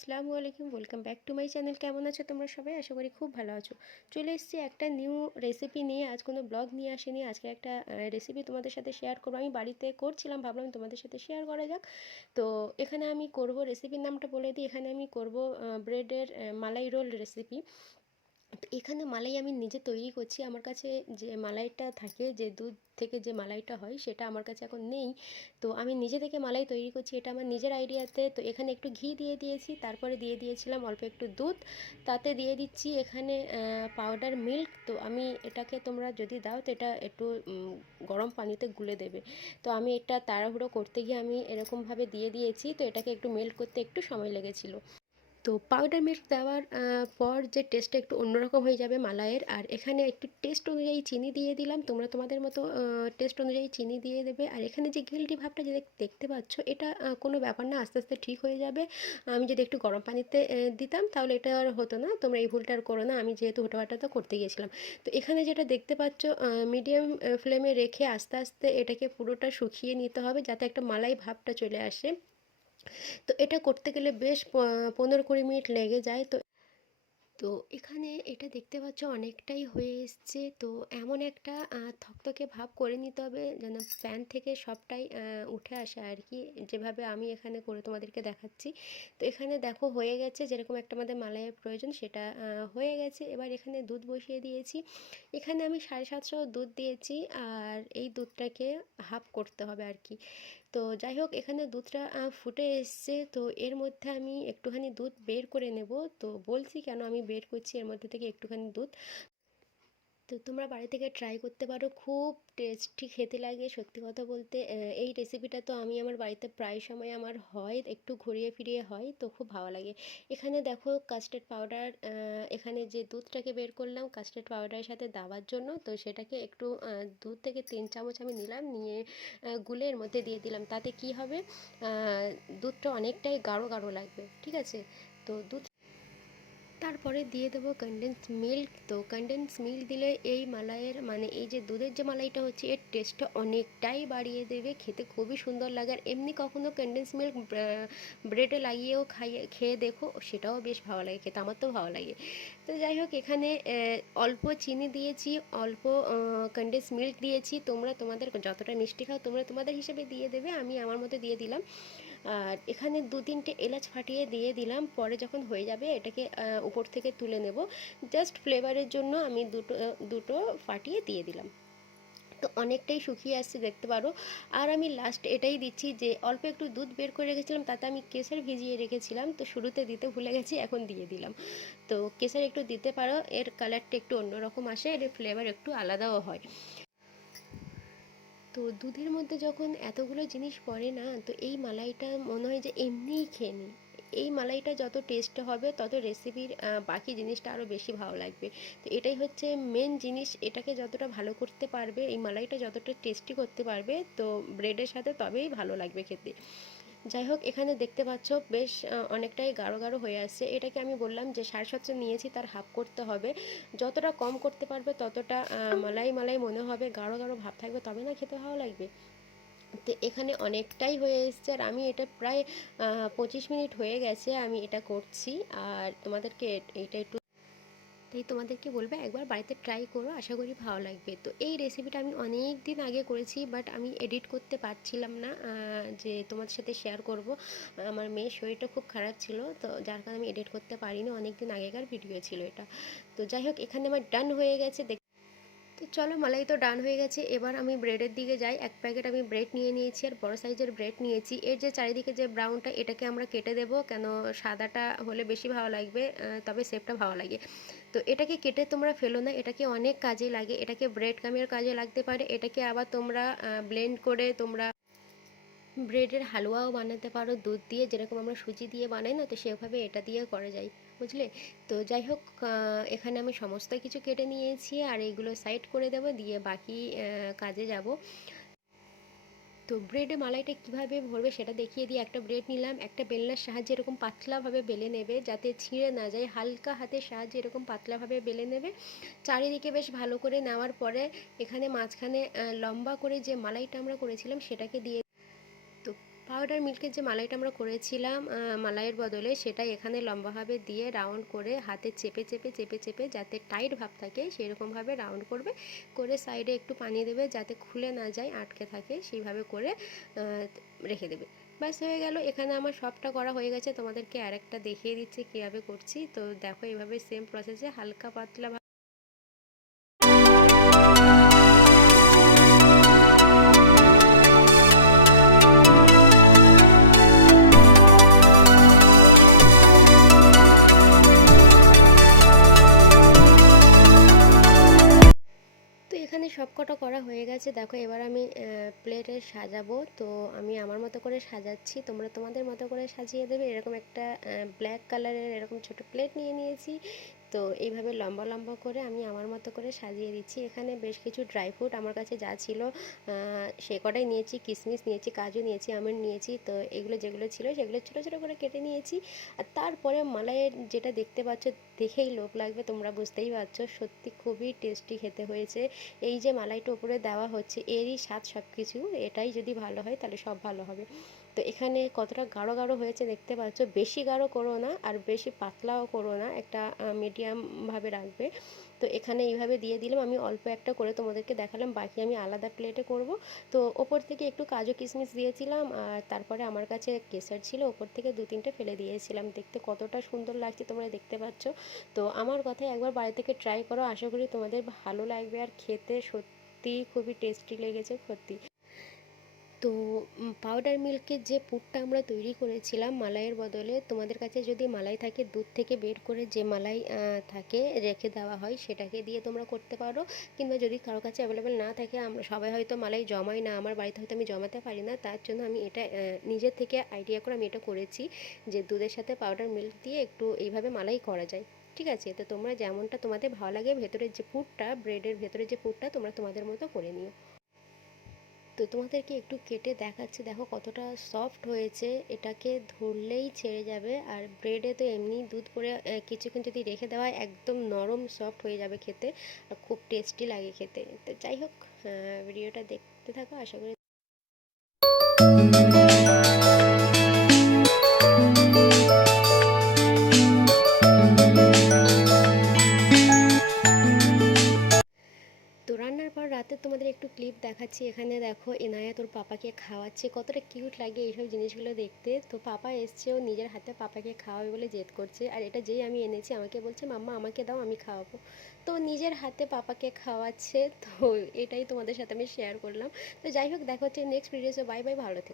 আসসালামু আলাইকুম, welcome back to my channel. কেমন আছো তোমরা সবাই? আশা করি খুব ভালো আছো। চলে এসেছি একটা নিউ রেসিপি নিয়ে। আজ কোনো ব্লগ নিয়ে আসিনি, আজকে একটা রেসিপি তোমাদের সাথে শেয়ার করবো। আমি বাড়িতে করছিলাম, ভাবলাম তোমাদের সাথে শেয়ার করা যাক। তো এখানে আমি করব, রেসিপির নামটা বলে দিই, এখানে আমি করব ব্রেডের মালাই রোল রেসিপি। তো এখানে মালাই আমি নিজে তৈরি করছি। আমার কাছে যে মালাইটা থাকে, যে দুধ থেকে যে মালাইটা হয়, সেটা আমার কাছে এখন নেই। তো আমি নিজে থেকে মালাই তৈরি করছি, এটা আমার নিজের আইডিয়াতে। তো এখানে একটু ঘি দিয়ে দিয়েছি, তারপরে দিয়ে দিয়েছিলাম অল্প একটু দুধ, তাতে দিয়ে দিচ্ছি এখানে পাউডার মিল্ক। তো আমি এটাকে, তোমরা যদি দাও তো এটা একটু গরম পানিতে গুলে দেবে। তো আমি এটা তাড়াহুড়ো করতে গিয়ে আমি এরকমভাবে দিয়ে দিয়েছি। তো এটাকে একটু মেল্ট করতে একটু সময় লেগেছিলো। তো পাউডার মিল্ক দেওয়ার পর যে টেস্টটা একটু অন্যরকম হয়ে যাবে মালাইয়ের। আর এখানে একটু টেস্ট অনুযায়ী চিনি দিয়ে দিলাম, তোমরা তোমাদের মতো টেস্ট অনুযায়ী চিনি দিয়ে দেবে। আর এখানে যে গিল্টি ভাবটা যে দেখতে পাচ্ছ, এটা কোনো ব্যাপার না, আস্তে আস্তে ঠিক হয়ে যাবে। আমি যদি একটু গরম পানিতে দিতাম তাহলে এটা আর হতো না। তোমরা এই ভুলটা আর করো না, আমি যেহেতু হুটোপাটা করতে গিয়েছিলাম। তো এখানে যেটা দেখতে পাচ্ছ, মিডিয়াম ফ্লেমে রেখে আস্তে আস্তে এটাকে পুরোটা শুকিয়ে নিতে হবে, যাতে একটা মালাই ভাবটা চলে আসে। তো এটা করতে গেলে বেশ 15-20 মিনিট লেগে যায়। তো এখানে এটা দেখতে পাচ্ছ অনেকটাই হয়ে এসছে। তো এমন একটা থকথকে ভাব করে নিতে হবে যেন প্যান থেকে সবটাই উঠে আসে আর কি, যেভাবে আমি এখানে করে তোমাদেরকে দেখাচ্ছি। তো এখানে দেখো হয়ে গেছে, যেরকম একটা আমাদের মালাইয়ের প্রয়োজন সেটা হয়ে গেছে। এবার এখানে দুধ বসিয়ে দিয়েছি। এখানে আমি 750 দুধ দিয়েছি, আর এই দুধটাকে হাফ করতে হবে আর কি। তো যাই হোক, এখানে দুধটা ফুটে এসছে। তো এর মধ্যে আমি একটুখানি দুধ বের করে নেব। তো বলছি কেন আমি বের করছি এর মধ্যে থেকে একটুখানি দুধ। তো তোমরা বাড়ি থেকে ট্রাই করতে পারো, খুব টেস্টি খেতে লাগে সত্যি কথা বলতে। এই রেসিপিটা তো আমি আমার বাড়িতে প্রায় সময় আমার হয়, একটু ঘুরিয়ে ফিরিয়ে হয়, তো খুব ভালো লাগে। এখানে দেখো কাস্টার্ড পাউডার, এখানে যে দুধটাকে বের করলাম কাস্টার্ড পাউডারের সাথে দেওয়ার জন্য, তো সেটাকে একটু 2 থেকে 3 চামচ আমি নিলাম, নিয়ে গুলে এর মধ্যে দিয়ে দিলাম। তাতে কি হবে, দুধটা অনেকটাই গাঢ় গাঢ় লাগবে, ঠিক আছে? তো দুধ, তারপরে দিয়ে দেবো কনডেন্স মিল্ক। তো কনডেন্স মিল্ক দিলে এই মালাইয়ের, মানে এই যে দুধের যে মালাইটা হচ্ছে, এর টেস্টটা অনেকটাই বাড়িয়ে দেবে, খেতে খুবই সুন্দর লাগে। আর এমনি কখনো কনডেন্স মিল্ক ব্রেডে লাগিয়েও খেয়ে দেখো, সেটাও বেশ ভালো লাগে খেতে, আমার তো ভালো লাগে। তো যাই হোক, এখানে অল্প চিনি দিয়েছি, অল্প কনডেন্স মিল্ক দিয়েছি। তোমরা তোমাদের যতটা মিষ্টি খাও তোমরা তোমাদের হিসেবে দিয়ে দেবে, আমি আমার মতো দিয়ে দিলাম। আর এখানে 2-3টে এলাচ ফাটিয়ে দিয়ে দিলাম। পরে যখন হয়ে যাবে এটাকে উপর থেকে তুলে নেব, জাস্ট ফ্লেভারের জন্য আমি দুটো দুটো ফাটিয়ে দিয়ে দিলাম। তো অনেকটাই শুকিয়ে আসছে দেখতে পারো। আর আমি লাস্ট এটাই দিচ্ছি, যে অল্প একটু দুধ বের করে রেখেছিলাম, তাতে আমি কেশর ভিজিয়ে রেখেছিলাম, তো শুরুতে দিতে ভুলে গেছি, এখন দিয়ে দিলাম। তো কেশর একটু দিতে পারো, এর কালারটা একটু অন্যরকম আসে, এর ফ্লেভার একটু আলাদাও হয়। তো দুধের মধ্যে যখন এতগুলো জিনিস পড়ে না, তো এই মালাইটা মনে হয় যে এমনিই খেয়ে নিই। এই মালাইটা যত টেস্ট হবে তত রেসিপির বাকি জিনিসটা আরও বেশি ভালো লাগবে। তো এটাই হচ্ছে মেন জিনিস, এটাকে যতটা ভালো করতে পারবে, এই মালাইটা যতটা টেস্টি করতে পারবে, তো ব্রেডের সাথে তবেই ভালো লাগবে খেতে। যাই হোক, এখানে দেখতে পাচ্ছ বেশ অনেকটাই গাঢ় গাঢ় হয়ে আসছে। এটাকে আমি বললাম যে 750 নিয়েছি, তার হাফ করতে হবে। যতটা কম করতে পারবে ততটা মালাই মালাই মনে হবে, গাঢ় গাঢ় ভাব থাকবে, তবে না খেতে ভালো লাগবে। তো এখানে অনেকটাই হয়ে এসছে, আর আমি এটা প্রায় 25 মিনিট হয়ে গেছে আমি এটা করছি। আর তোমাদেরকে এইটা একটু, তাই তোমাদেরকে বলবো একবার বাড়িতে ট্রাই করো, আশা করি ভালো লাগবে। তো এই রেসিপিটা আমি অনেক দিন আগে করেছি, বাট আমি এডিট করতে পারছিলাম না, যে তোমাদের সাথে শেয়ার করব। আমার মেয়ের শরীরটা খুব খারাপ ছিল, তো যার কারণে আমি এডিট করতে পারিনি, অনেক দিন আগেকার ভিডিও ছিল এটা। তো যাই হোক, এখানে আমার ডান হয়ে গেছে। তো চলো, মালাই তো ডান হয়ে গেছে, এবার আমি ব্রেডের দিকে যাই। এক প্যাকেট আমি ব্রেড নিয়ে নিয়েছি, আর বড় সাইজের ব্রেড নিয়েছি। এর যে চারিদিকে যে ব্রাউনটা, এটাকে আমরা কেটে দেবো, কেন সাদাটা হলে বেশি ভালো লাগবে, তবে শেপটা ভালো লাগে। তো এটাকে কেটে তোমরা ফেলো না, এটাকে অনেক কাজে লাগে, এটাকে ব্রেড কামের কাজে লাগতে পারে, এটাকে আবার তোমরা ব্লেন্ড করে তোমরা ব্রেডের হালুয়াও বানাতে পারো দুধ দিয়ে, যেরকম আমরা সুজি দিয়ে বানাই না, তো সেভাবে এটা দিয়ে করা যায়, বুঝলে? তো যাই হোক, এখানে আমি সমস্ত কিছু কেটে নিয়েছি, আর এইগুলো সাইড করে দেবো, দিয়ে বাকি কাজে যাব। তো ব্রেডে মালাইটা কীভাবে ভরবে সেটা দেখিয়ে দিয়ে, একটা ব্রেড নিলাম, একটা বেলনার সাহায্যে এরকম পাতলাভাবে বেলে নেবে, যাতে ছিঁড়ে না যায়, হালকা হাতের সাহায্যে এরকম পাতলাভাবে বেলে নেবে। চারিদিকে বেশ ভালো করে নেওয়ার পরে এখানে মাঝখানে লম্বা করে যে মালাইটা আমরা করেছিলাম সেটাকে দিয়ে, তো পাউডার মিল্কের যে মালাইটা আমরা করেছিলাম মালাইয়ের বদলে, সেটা এখানে লম্বাভাবে দিয়ে রাউন্ড করে হাতে চেপে চেপে চেপে চেপে যাতে টাইট ভাব থাকে সেরকমভাবে রাউন্ড করবে, করে সাইডে একটু পানি দেবে যাতে খুলে না যায়, আটকে থাকে সেইভাবে করে রেখে দেবে। ব্যাস হয়ে গেল। এখানে আমার সবটা করা হয়ে গেছে, তোমাদেরকে আরেকটা দেখিয়ে দিচ্ছি কীভাবে করছি। তো দেখো এইভাবে সেম প্রসেসে হালকা পাতলা তো এখানে সবকটা করা হয়ে গেছে। দেখো এবার আমি প্লেটে সাজাবো। তো আমি আমার মতো করে সাজাচ্ছি, তোমরা তোমাদের মতো করে সাজিয়ে দেবে। এরকম একটা ব্ল্যাক কালারের এরকম ছোট প্লেট নিয়ে নিয়েছি। তো এইভাবে লম্বা লম্বা করে আমি আমার মতো করে সাজিয়ে দিচ্ছি। এখানে বেশ কিছু ড্রাই ফ্রুট আমার কাছে যা ছিল সে কটাই নিয়েছি। কিশমিশ নিয়েছি, কাজু নিয়েছি, আমন্ড নিয়েছি। তো এগুলো যেগুলো ছিল সেগুলো ছোটো ছোটো করে কেটে নিয়েছি। আর তারপরে মালাইয়ের যেটা দেখতে পাচ্ছ, দেখেই লোভ লাগবে, তোমরা বুঝতেই পারছো, সত্যি খুবই টেস্টি খেতে হয়েছে। এই যে মালাইটা উপরে দেওয়া হচ্ছে এরই স্বাদ সব কিছু, এটাই যদি ভালো হয় তাহলে সব ভালো হবে। তো এখানে কতটা গাঢ় গাঢ় হয়েছে দেখতে পাচ্ছ। বেশি গাঢ় করো না আর বেশি পাতলাও করো না, একটা মিডিয়ামভাবে রাখবে। তো এখানে এইভাবে দিয়ে দিলাম। আমি অল্প একটা করে তোমাদেরকে দেখালাম, বাকি আমি আলাদা প্লেটে করব। তো ওপর থেকে একটু কাজু কিশমিশ দিয়েছিলাম, আর তারপরে আমার কাছে কেসার ছিল, ওপর থেকে 2-3টে ফেলে দিয়েছিলাম। দেখতে কতটা সুন্দর লাগছে তোমরা দেখতে পাচ্ছ। তো আমার কথায় একবার বাড়ি থেকে ট্রাই করো, আশা করি তোমাদের ভালো লাগবে। আর খেতে সত্যি খুবই টেস্টি লেগেছে সত্যি। তো পাউডার মিল্কের যে পুরটা আমরা তৈরি করেছিলাম মালাইয়ের বদলে, তোমাদের কাছে যদি মালাই থাকে দুধ থেকে বের করে যে মালাই থাকে রেখে দেওয়া হয়, সেটাকে দিয়ে তোমরা করতে পারো। কিংবা যদি কারো কাছে অ্যাভেলেবেল না থাকে, আমরা সবাই হয়তো মালাই জমাই না, আমার বাড়িতে হয়তো আমি জমাতে পারি না, তার জন্য আমি এটা নিজের থেকে আইডিয়া করে আমি এটা করেছি যে দুধের সাথে পাউডার মিল্ক দিয়ে একটু এইভাবে মালাই করা যায়। ঠিক আছে, তো তোমরা যেমনটা তোমাদের ভালো লাগে, ভেতরের যে পুরটা, ব্রেডের ভেতরের যে পুরটা, তোমরা তোমাদের মতো করে নিও। তো তোমাদেরকে একটু কেটে দেখাচ্ছি, দেখো কতটা সফট হয়েছে, এটাকে ধরলেই ছেড়ে যাবে। আর ব্রেডে তো এমনি দুধ পরে কিছুক্ষণ যদি রেখে দেওয়া হয় একদম নরম সফট হয়ে যাবে খেতে, আর খুব টেস্টি লাগে খেতে। তো যাই হোক, ভিডিওটা দেখতে থাকো, আশা করি। তো রান্নার পর রাতে তোমাদের একটু ক্লিপ দেখাচ্ছি। এখানে দেখো এনায়া তোর পাপাকে খাওয়াচ্ছে, কতটা কিউট লাগে এইসব জিনিসগুলো দেখতে। তো পাপা এসছে, ও নিজের হাতে পাপাকে খাওয়াবে বলে জেদ করছে। আর এটা যেই আমি এনেছি আমাকে বলছে মাম্মা আমাকে দাও, আমি খাওয়াবো। তো নিজের হাতে পাপাকে খাওয়াচ্ছে। তো এটাই তোমাদের সাথে আমি শেয়ার করলাম। তো যাই হোক, দেখা হচ্ছে নেক্সট ভিডিওতে। বাই বাই, ভালো থেকো।